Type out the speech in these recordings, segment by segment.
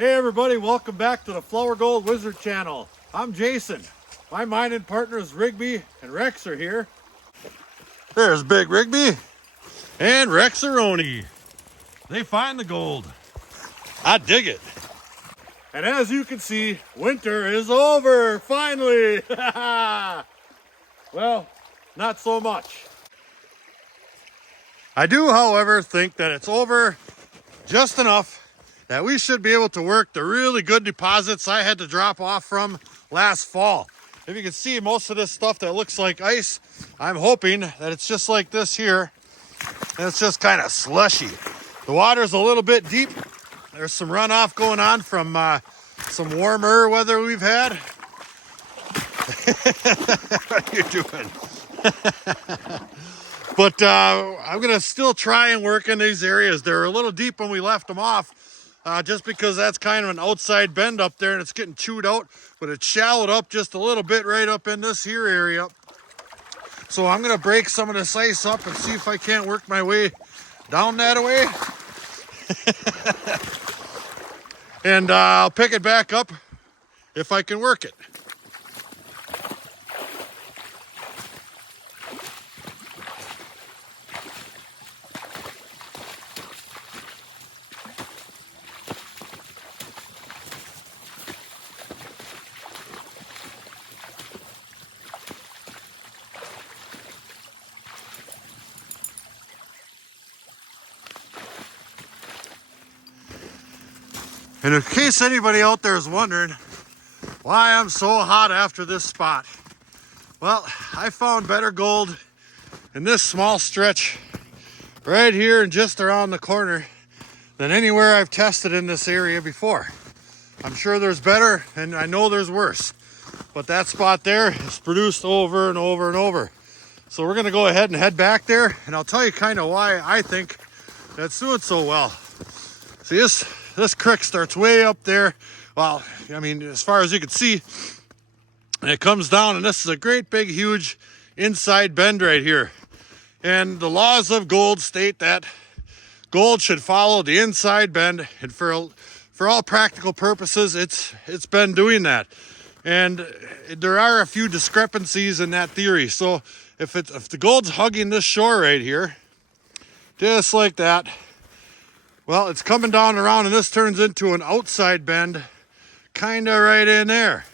Hey everybody, welcome back to the Flourgoldwizards channel. I'm Jason. My mining partners Rigby and Rex are here. There's Big Rigby and Rexaroni. They find the gold. I dig it. And as you can see, winter is over, finally. Well, not so much. I do, however, think that it's over just enough that we should be able to work the really good deposits I had to drop off from last fall. If you can see most of this stuff that looks like ice, I'm hoping that it's just like this here, and it's just kind of slushy. The water's a little bit deep. There's some runoff going on from some warmer weather we've had. What are you doing? But I'm gonna still try and work in these areas. They're a little deep when we left them off, just because that's kind of an outside bend up there and it's getting chewed out, but it's shallowed up just a little bit right up in this here area. So I'm gonna break some of this ice up and see if I can't work my way down that way. And I'll pick it back up if I can work it. And in case anybody out there is wondering why I'm so hot after this spot, well, I found better gold in this small stretch right here and just around the corner than anywhere I've tested in this area before. I'm sure there's better and I know there's worse, but that spot there is produced over and over and over. So we're gonna go ahead and head back there, and I'll tell you kind of why I think that's doing so well. See, this creek starts way up there. Well, I mean, as far as you can see, and it comes down, and this is a great big huge inside bend right here. And the laws of gold state that gold should follow the inside bend, and for all practical purposes, it's been doing that. And there are a few discrepancies in that theory. So if the gold's hugging this shore right here, just like that, well, it's coming down around, and this turns into an outside bend, kind of right in there.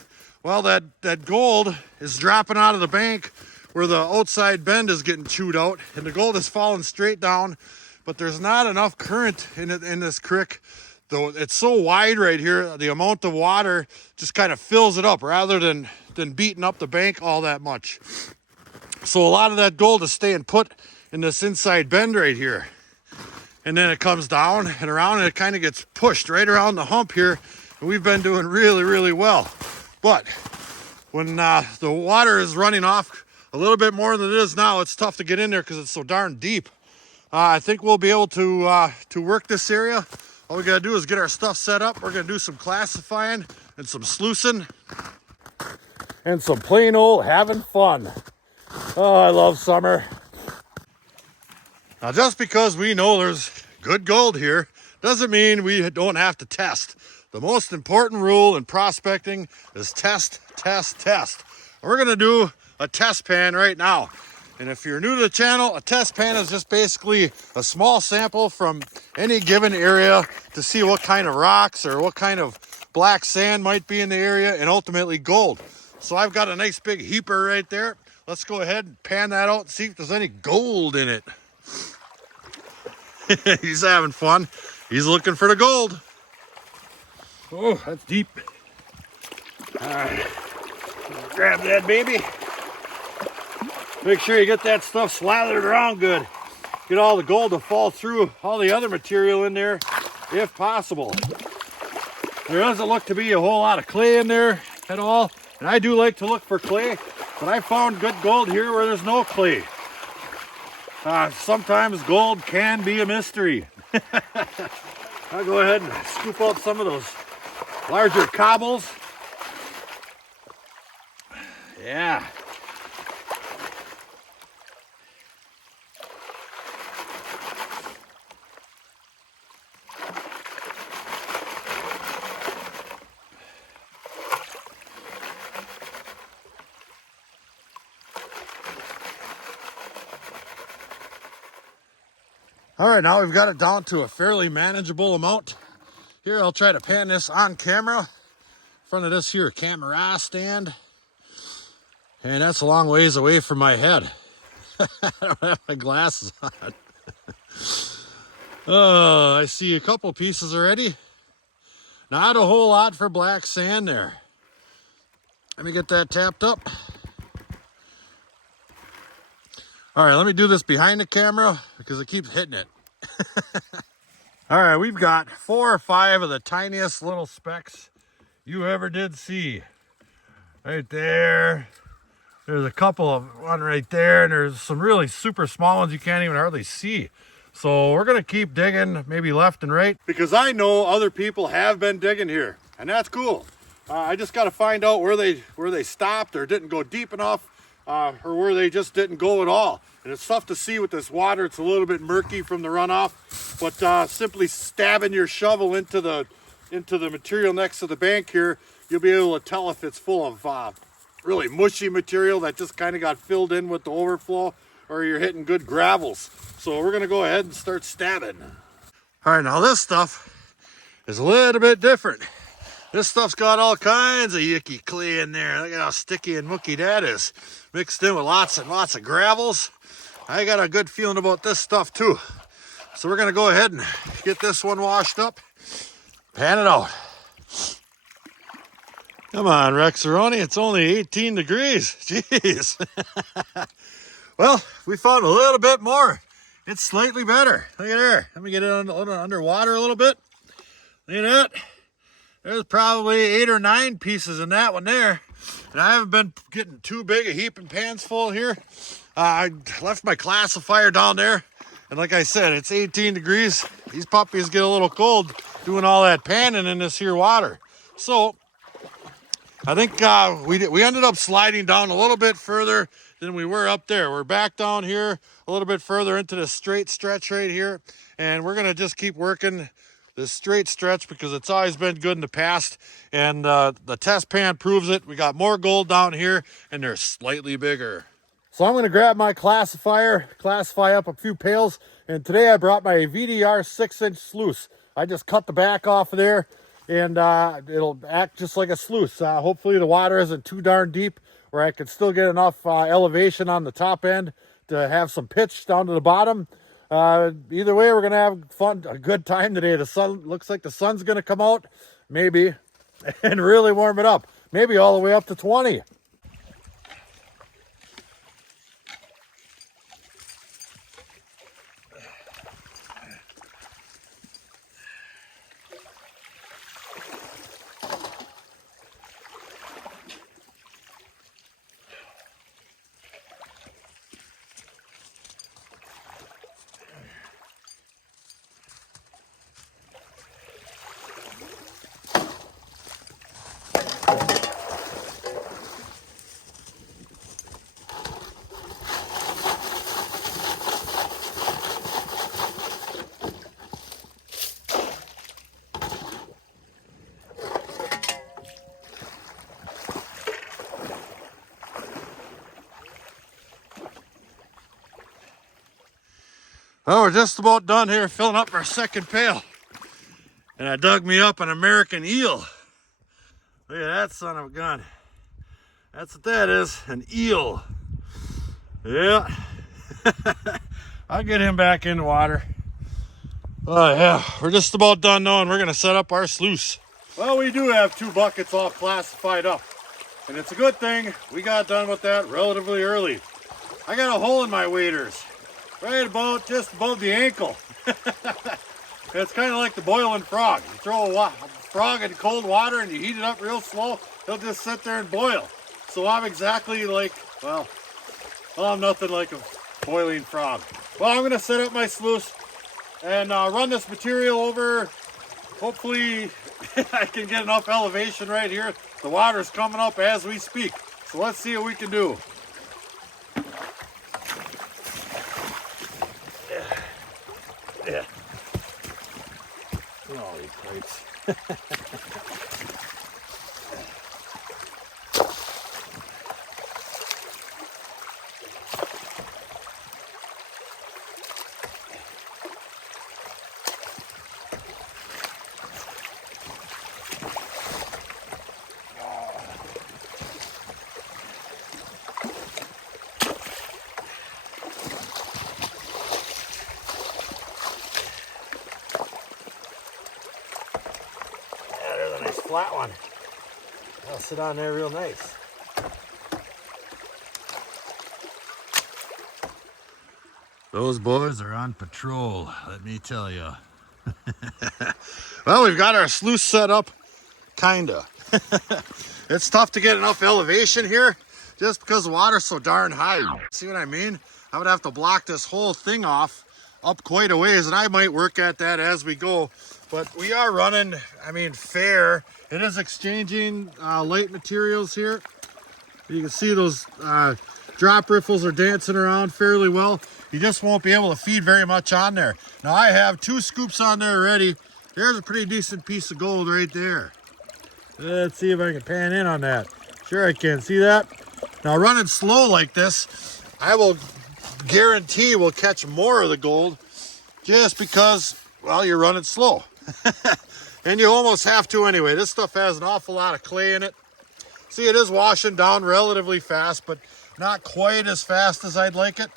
Well, that gold is dropping out of the bank where the outside bend is getting chewed out, and the gold is falling straight down, but there's not enough current in this creek. Though it's so wide right here, the amount of water just kind of fills it up rather than beating up the bank all that much. So a lot of that gold is staying put in this inside bend right here. And then it comes down and around, and it kind of gets pushed right around the hump here. And we've been doing really, really well. But when the water is running off a little bit more than it is now, it's tough to get in there because it's so darn deep. I think we'll be able to work this area. All we gotta do is get our stuff set up. We're gonna do some classifying and some sluicing and some plain old having fun. Oh, I love summer. Now, just because we know there's good gold here doesn't mean we don't have to test. The most important rule in prospecting is test, test, test. We're gonna do a test pan right now. And if you're new to the channel, a test pan is just basically a small sample from any given area to see what kind of rocks or what kind of black sand might be in the area, and ultimately gold. So I've got a nice big heaper right there. Let's go ahead and pan that out and see if there's any gold in it. He's having fun. He's looking for the gold. Oh, that's deep. All right, grab that baby. Make sure you get that stuff slathered around good. Get all the gold to fall through all the other material in there, if possible. There doesn't look to be a whole lot of clay in there at all, and I do like to look for clay, but I found good gold here where there's no clay. Sometimes gold can be a mystery. I'll go ahead and scoop out some of those larger cobbles. Yeah. All right, now we've got it down to a fairly manageable amount. Here, I'll try to pan this on camera in front of this here camera stand. And that's a long ways away from my head. I don't have my glasses on. I see a couple pieces already. Not a whole lot for black sand there. Let me get that tapped up. All right, let me do this behind the camera because it keeps hitting it. All right, we've got 4 or 5 of the tiniest little specks you ever did see. Right there. There's a couple of one right there, and there's some really super small ones you can't even hardly see. So we're gonna keep digging, maybe left and right, because I know other people have been digging here, and that's cool. I just got to find out where they stopped or didn't go deep enough, or where they just didn't go at all. And it's tough to see with this water. It's a little bit murky from the runoff, but simply stabbing your shovel into the material next to the bank here, you'll be able to tell if it's full of really mushy material that just kind of got filled in with the overflow, or you're hitting good gravels. So we're gonna go ahead and start stabbing. All right, now this stuff is a little bit different. This stuff's got all kinds of yucky clay in there. Look at how sticky and mucky that is. Mixed in with lots and lots of gravels. I got a good feeling about this stuff too. So we're gonna go ahead and get this one washed up, pan it out. Come on, Rexaroni, it's only 18 degrees. Jeez. Well, we found a little bit more. It's slightly better. Look at there. Let me get it underwater a little bit. Look at that. There's probably 8 or 9 pieces in that one there. And I haven't been getting too big a heaping pans full here. I left my classifier down there. And like I said, it's 18 degrees. These puppies get a little cold doing all that panning in this here water. So I think we ended up sliding down a little bit further than we were up there. We're back down here a little bit further into the straight stretch right here. And we're going to just keep working this straight stretch because it's always been good in the past. And the test pan proves it. We got more gold down here and they're slightly bigger. So I'm going to grab my classifier, classify up a few pails. And today I brought my VDR 6-inch sluice. I just cut the back off of there, and it'll act just like a sluice. Hopefully the water isn't too darn deep where I can still get enough elevation on the top end to have some pitch down to the bottom. Either way, we're gonna have a good time today. The sun looks like the sun's gonna come out, maybe, and really warm it up. Maybe all the way up to 20. Well, we're just about done here filling up our second pail. And I dug me up an American eel. Look at that son of a gun. That's what that is, an eel. Yeah. I'll get him back in the water. Oh yeah, we're just about done now and we're gonna set up our sluice. Well, we do have 2 buckets all classified up. And it's a good thing we got done with that relatively early. I got a hole in my waders. Right about just above the ankle. It's kind of like the boiling frog. You throw a frog in cold water and you heat it up real slow, he'll just sit there and boil. So I'm exactly like, well, I'm nothing like a boiling frog. Well, I'm going to set up my sluice and run this material over. Hopefully I can get enough elevation right here. The water's coming up as we speak. So let's see what we can do. Yeah. Holy cripes. flat one. That'll sit on there real nice. Those boys are on patrol, let me tell you. Well, we've got our sluice set up, kinda. It's tough to get enough elevation here just because the water's so darn high. See what I mean? I would have to block this whole thing off up quite a ways, and I might work at that as we go. But we are running, I mean, fair. It is exchanging light materials here. You can see those drop riffles are dancing around fairly well. You just won't be able to feed very much on there. Now I have 2 scoops on there already. There's a pretty decent piece of gold right there. Let's see if I can pan in on that. Sure I can, see that? Now running slow like this, I will guarantee we'll catch more of the gold just because, well, you're running slow. And you almost have to anyway. This stuff has an awful lot of clay in it. See, it is washing down relatively fast, but not quite as fast as I'd like it.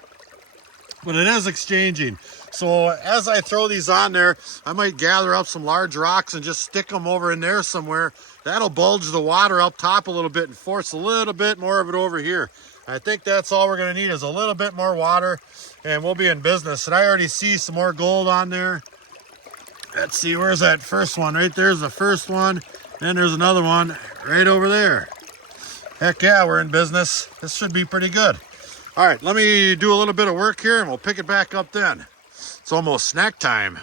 But it is exchanging. So as I throw these on there, I might gather up some large rocks and just stick them over in there somewhere. That'll bulge the water up top a little bit and force a little bit more of it over here. I think that's all we're going to need is a little bit more water, and we'll be in business. And I already see some more gold on there. Let's see, where's that first one? Right there's the first one. Then there's another one right over there. Heck yeah, we're in business. This should be pretty good. All right, let me do a little bit of work here and we'll pick it back up then. It's almost snack time.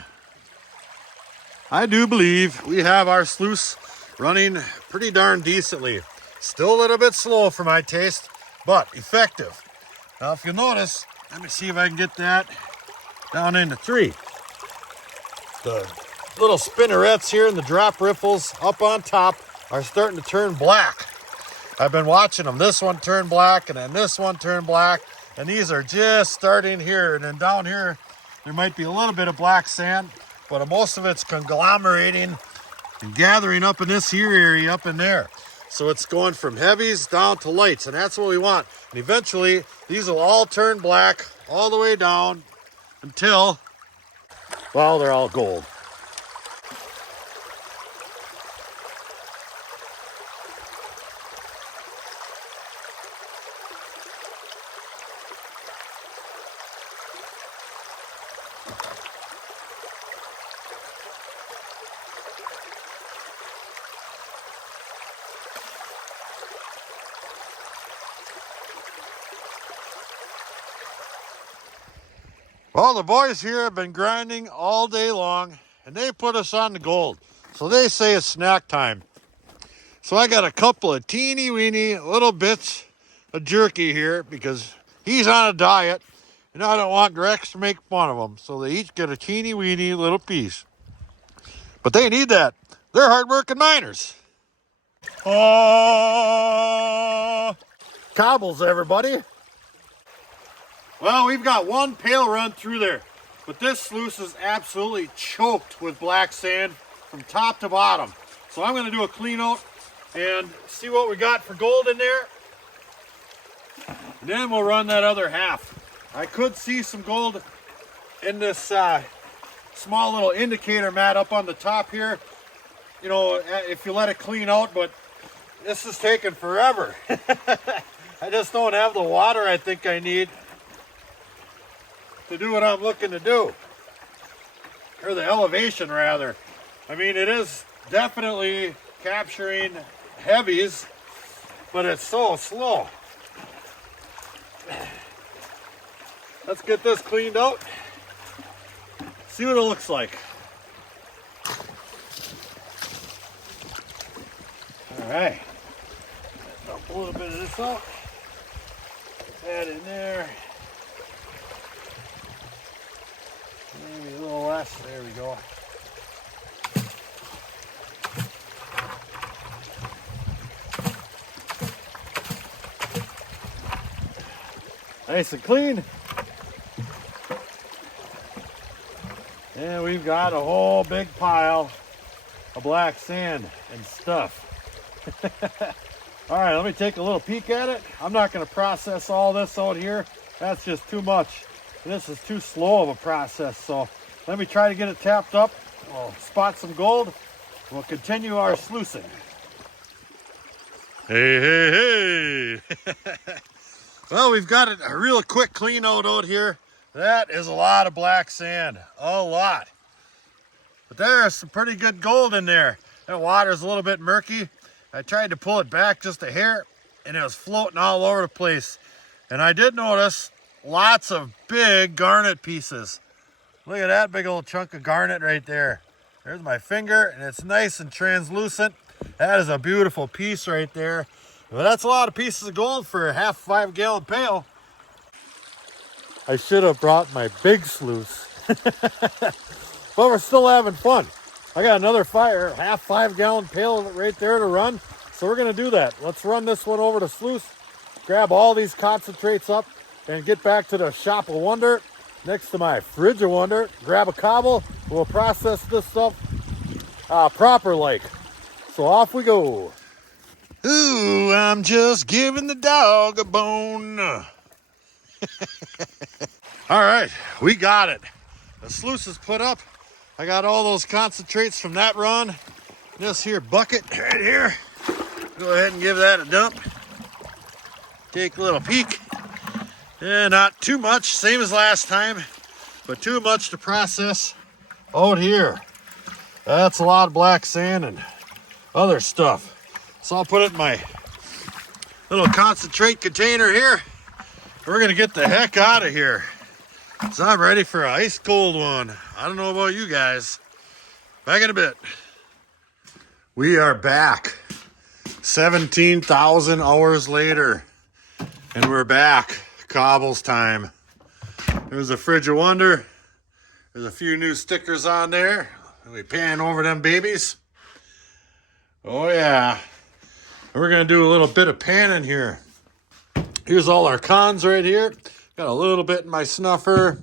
I do believe we have our sluice running pretty darn decently. Still a little bit slow for my taste, but effective. Now, if you notice, let me see if I can get that down into 3. The little spinnerets here and the drop riffles up on top are starting to turn black. I've been watching them. This one turned black, and then this one turned black, and these are just starting here. And then down here, there might be a little bit of black sand, but most of it's conglomerating and gathering up in this here area up in there. So it's going from heavies down to lights, and that's what we want. And eventually, these will all turn black all the way down until, well, they're all gold. Well, the boys here have been grinding all day long, and they put us on the gold. So they say it's snack time. So I got a couple of teeny weeny little bits of jerky here because he's on a diet, and I don't want Rex to make fun of him. So they each get a teeny weeny little piece. But they need that. They're hardworking miners. Cobbles, everybody. Well, we've got one pail run through there, but this sluice is absolutely choked with black sand from top to bottom. So I'm going to do a clean out and see what we got for gold in there. And then we'll run that other half. I could see some gold in this small little indicator mat up on the top here. You know, if you let it clean out, but this is taking forever. I just don't have the water I think I need to do what I'm looking to do, or the elevation rather. I mean, it is definitely capturing heavies, but it's so slow. Let's get this cleaned out, see what it looks like. All right, dump a little bit of this out, add in there. Maybe a little less. There we go. Nice and clean. And we've got a whole big pile of black sand and stuff. All right, let me take a little peek at it. I'm not going to process all this out here. That's just too much. This is too slow of a process, so let me try to get it tapped up. We'll spot some gold, we'll continue our sluicing. Hey, hey, hey. Well, we've got a real quick clean out here. That is a lot of black sand, a lot. But there's some pretty good gold in there. That water's a little bit murky. I tried to pull it back just a hair and it was floating all over the place. And I did notice lots of big garnet pieces. Look at that big old chunk of garnet right there. There's my finger and it's nice and translucent. That is a beautiful piece right there. Well, that's a lot of pieces of gold for a half 5 gallon pail. I should have brought my big sluice. But we're still having fun. I got another half 5 gallon pail right there to run. So we're gonna do that. Let's run this one over to sluice, grab all these concentrates up and get back to the shop of wonder next to my fridge of wonder, grab a cobble. We'll process this stuff proper like. So off we go. Ooh, I'm just giving the dog a bone. All right, we got it. The sluice is put up. I got all those concentrates from that run. This here bucket right here. Go ahead and give that a dump. Take a little peek. Yeah, not too much, same as last time, but too much to process out here. That's a lot of black sand and other stuff. So I'll put it in my little concentrate container here. We're gonna get the heck out of here. So I'm ready for an ice cold one. I don't know about you guys. Back in a bit. We are back. 17,000 hours later. And we're back. Cobbles time. There's a fridge of wonder. There's a few new stickers on there. And we pan over them babies. Oh yeah. We're gonna do a little bit of panning here. Here's all our cons right here. Got a little bit in my snuffer.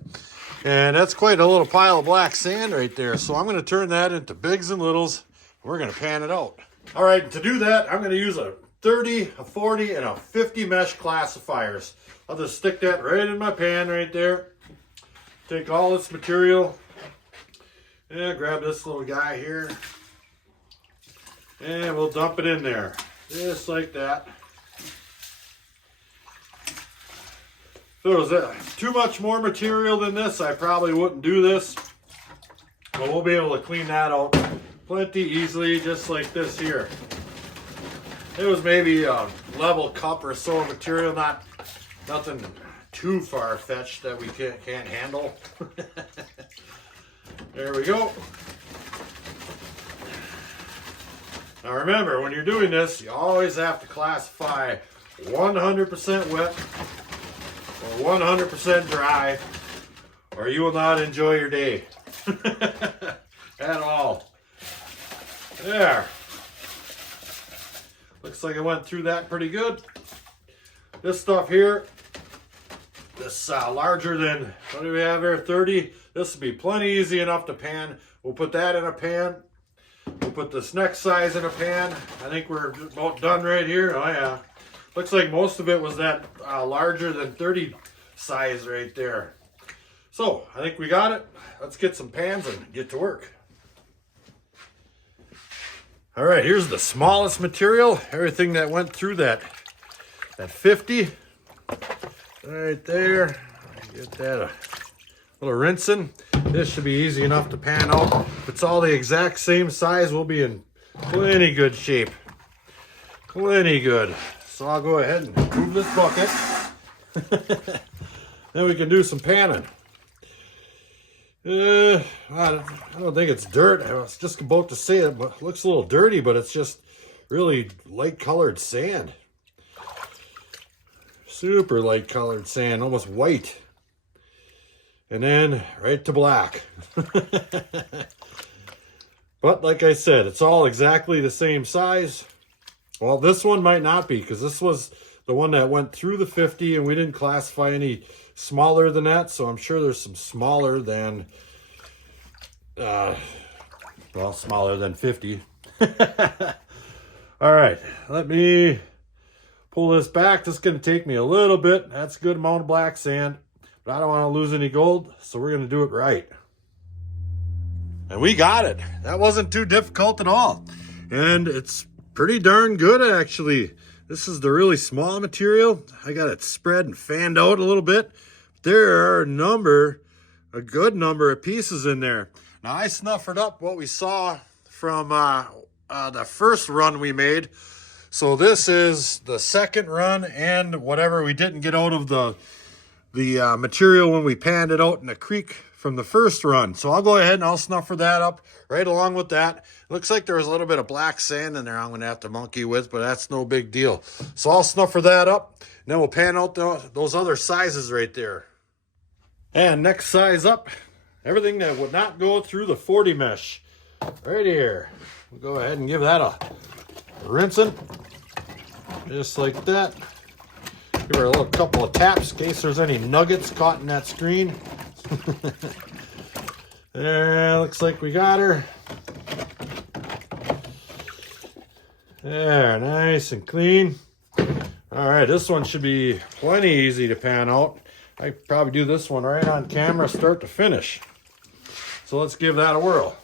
And that's quite a little pile of black sand right there. So I'm gonna turn that into bigs and littles. We're gonna pan it out. All right, to do that, I'm gonna use a 30, a 40, and a 50 mesh classifiers. I'll just stick that right in my pan right there. Take all this material. And grab this little guy here. And we'll dump it in there. Just like that. If there was too much more material than this, I probably wouldn't do this. But we'll be able to clean that out plenty easily, just like this here. It was maybe a level cup or so of material, nothing too far-fetched that we can't handle. There we go. Now remember, when you're doing this, you always have to classify 100% wet or 100% dry, or you will not enjoy your day at all. There. Looks like I went through that pretty good. This stuff here, this larger than, what do we have here, 30? This will be plenty easy enough to pan. We'll put that in a pan. We'll put this next size in a pan. I think we're about done right here. Oh yeah. Looks like most of it was that larger than 30 size right there. So I think we got it. Let's get some pans and get to work. All right, here's the smallest material. Everything that went through that 50 right there. Get that a little rinsing. This should be easy enough to pan out. If it's all the exact same size, we'll be in plenty good shape. Plenty good. So I'll go ahead and move this bucket. Then we can do some panning. I don't think it's dirt. I was just about to say it, but it looks a little dirty, but it's just really light colored sand. Super light colored sand, almost white. And then right to black. But like I said, it's all exactly the same size. Well, this one might not be, because this was the one that went through the 50 and we didn't classify any smaller than that. So I'm sure there's some smaller than, well, smaller than 50. All right, let me pull this back. This is going to take me a little bit. That's a good amount of black sand. But I don't want to lose any gold, so we're going to do it right. And we got it. That wasn't too difficult at all. And it's pretty darn good, actually. This is the really small material. I got it spread and fanned out a little bit. There are a good number of pieces in there. Now, I snuffered up what we saw from the first run we made. So this is the second run and whatever we didn't get out of the material when we panned it out in the creek from the first run. So I'll go ahead and I'll snuffer that up right along with that. Looks like there was a little bit of black sand in there I'm going to have to monkey with, but that's no big deal. So I'll snuffer that up, and then we'll pan out those other sizes right there. And next size up, everything that would not go through the 40 mesh right here. We'll go ahead and give that a rinsing, just like that. Give her a little couple of taps in case there's any nuggets caught in that screen. There, looks like we got her. There, nice and clean. All right, this one should be plenty easy to pan out. I could probably do this one right on camera, start to finish. So let's give that a whirl.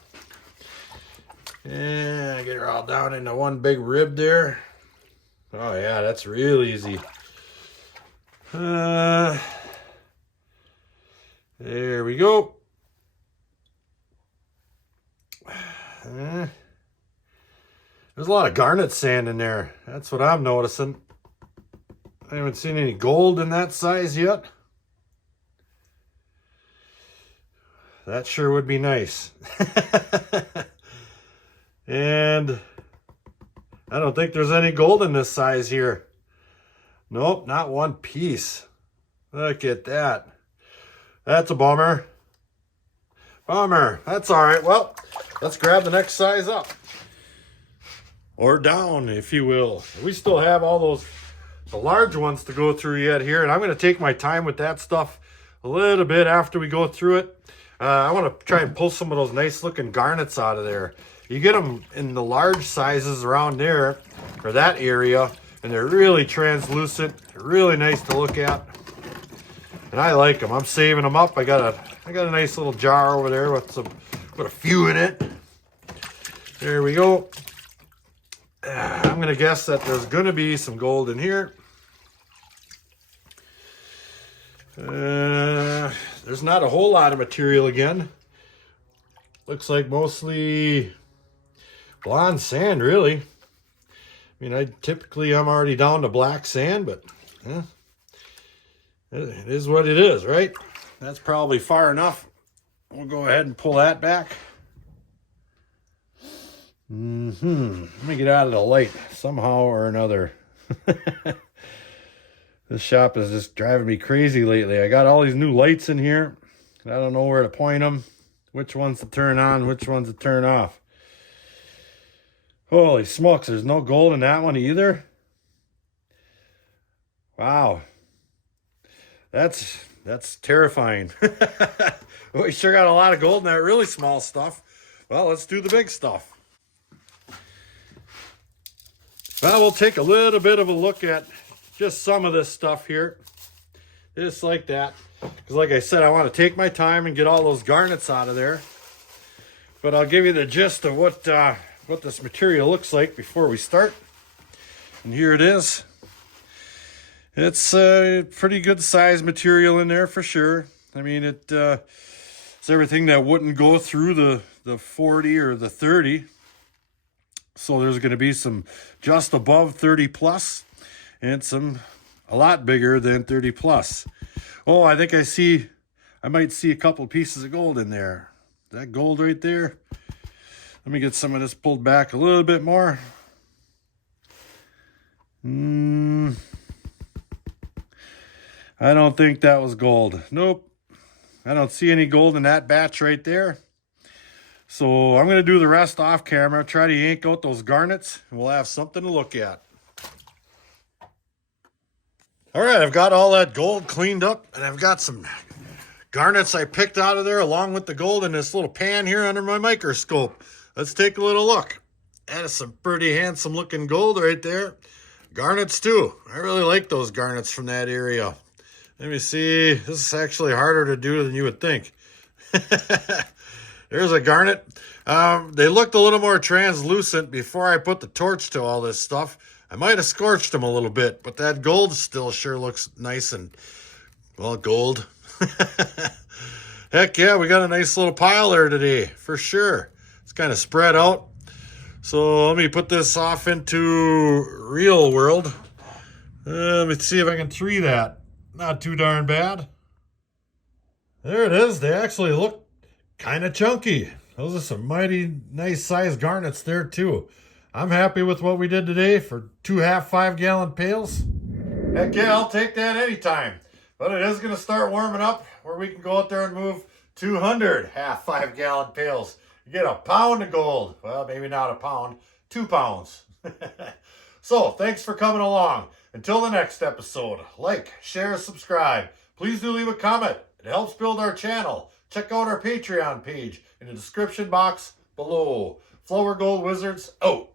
And get her all down into one big rib there. Oh yeah, that's real easy. There we go. There's a lot of garnet sand in there. That's what I'm noticing. I haven't seen any gold in that size yet. That sure would be nice. And I don't think there's any gold in this size here. Nope, not one piece. Look at that. That's a bummer. Bummer. That's all right. Well, let's grab the next size up. Or down, if you will. We still have all the large ones to go through yet here. And I'm going to take my time with that stuff a little bit after we go through it. I want to try and pull some of those nice looking garnets out of there. You get them in the large sizes around there, or that area, and they're really translucent, really nice to look at. And I like them. I'm saving them up. I got a nice little jar over there with a few in it. There we go. I'm going to guess that there's going to be some gold in here. There's not a whole lot of material again. Looks like mostly blonde sand, really. I mean, I'm already down to black sand, but it is what it is, right? That's probably far enough. We'll go ahead and pull that back. Let me get out of the light somehow or another. This shop is just driving me crazy lately. I got all these new lights in here. I don't know where to point them, which ones to turn on, which ones to turn off. Holy smokes, there's no gold in that one either. Wow. That's terrifying. We sure got a lot of gold in that really small stuff. Well, let's do the big stuff. Well, we'll take a little bit of a look at just some of this stuff here. Just like that. Because like I said, I want to take my time and get all those garnets out of there. But I'll give you the gist of what this material looks like before we start. And here it is. It's a pretty good size material in there for sure. I mean, it's everything that wouldn't go through the 40 or the 30. So there's going to be some just above 30 plus and some a lot bigger than 30 plus. Oh, I think I might see a couple pieces of gold in there. That gold right there. Let me get some of this pulled back a little bit more. I don't think that was gold. Nope. I don't see any gold in that batch right there. So I'm going to do the rest off camera, try to yank out those garnets, and we'll have something to look at. All right, I've got all that gold cleaned up, and I've got some garnets I picked out of there along with the gold in this little pan here under my microscope. Let's take a little look. That is some pretty handsome looking gold right there. Garnets too. I really like those garnets from that area. Let me see. This is actually harder to do than you would think. There's a garnet. They looked a little more translucent before I put the torch to all this stuff. I might have scorched them a little bit, but that gold still sure looks nice and, well, gold. Heck yeah, we got a nice little pile there today, for sure. It's kind of spread out. So let me put this off into real world. Let me see if I can tree that. Not too darn bad. There it is. They actually look kind of chunky. Those are some mighty nice sized garnets there too. I'm happy with what we did today for 2 half 5 gallon pails. Heck yeah, I'll take that anytime. But it is going to start warming up where we can go out there and move 200 half 5 gallon pails. You get a pound of gold. Well, maybe not a pound, 2 pounds. So thanks for coming along. Until the next episode, like, share, subscribe. Please do leave a comment. It helps build our channel. Check out our Patreon page in the description box below. Flourgoldwizards out.